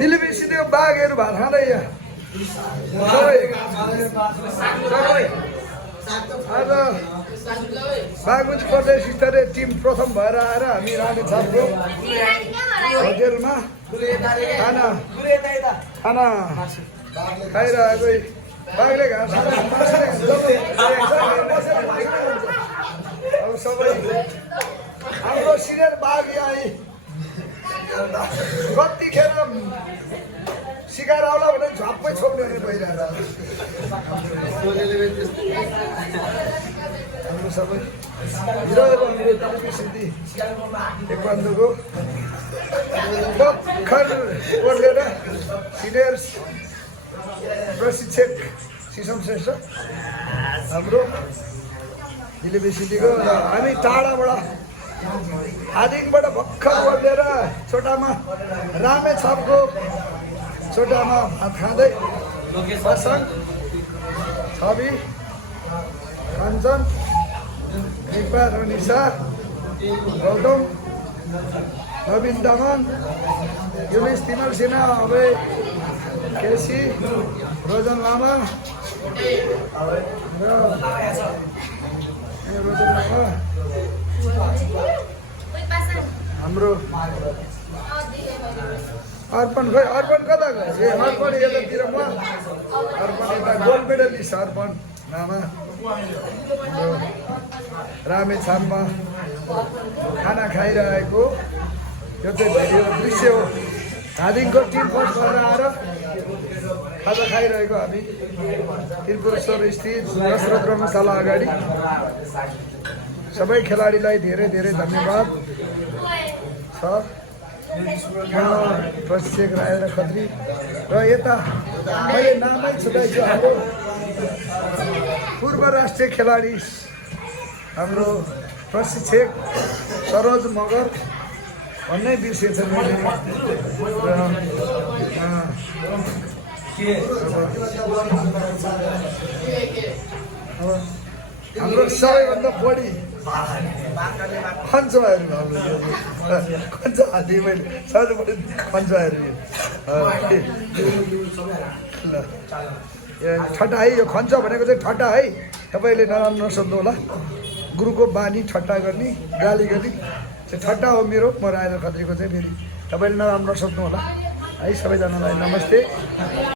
दिलीपिसीको बाघहरू भात खाँदै यहाँ आज बागुज प्रदेश स्तरीय टिम प्रथम भएर आएर हामी रामेछापको होटेलमा खाना खाइरहेको बाघले घाँस अब सबै हाम्रो सिनियर बाघ यहाँ कतिखेर सिकार आउला भने झप्पै छोड्ने हुने भइरहेको हाम्रो सबै हिरोहरू सिद्धि एक बन्धुको भर्खर ओर्लेर सिनियर्स प्रशिक्षक सिसम श्रेष्ठ हाम्रो दिलीपी सिद्धीको र हामी टाढाबाट आदिङबाट भर्खर ओर्लेर छोटामा रामेछापको छोटामा भात खाँदै प्रशान्त छवि काञ्चन कृपा र निशा गौतम नवीन दमन युमेश तिमल सिन्हा अभय केसी रोजन लामा रोजन लामा हाम्रो अर्पण खै अर्पण कता गयो ए अर्पण यतातिर म अर्पण यता गोल्ड मेडलिस्ट अर्पण नामा रामेछापमा खाना खाइरहेको यो चाहिँ यो दृश्य हो धादिङको टिम फर्स्ट भएर आएर खाजा खाइरहेको हामी त्रिपुरेश्वर स्थित दशरथ रङ्गशाला अगाडि सबै खेलाडीलाई धेरै धेरै धन्यवाद छ प्रशिक्षक राय र खत्री र यता मैले नामै छुट्याइछु हाम्रो पूर्व राष्ट्रिय खेलाडी हाम्रो प्रशिक्षक सरोज मगर भन्नै बिर्सेछ मैले हाम्रो सबैभन्दा बढी खन्चोहरू खन्चो हाल्ने मैले सबैभन्दा बढी खन्चोहरू ल ठट्टा है यो खन्च भनेको चाहिँ ठट्टा है तपाईँले नराम्रो नसोध्नु होला गुरुको बानी ठट्टा गर्ने गाली गर्ने चाहिँ ठट्टा हो मेरो म राजेन्द्र खत्रीको चाहिँ फेरि तपाईँले नराम्रो नसोध्नु होला है सबैजनालाई नमस्ते।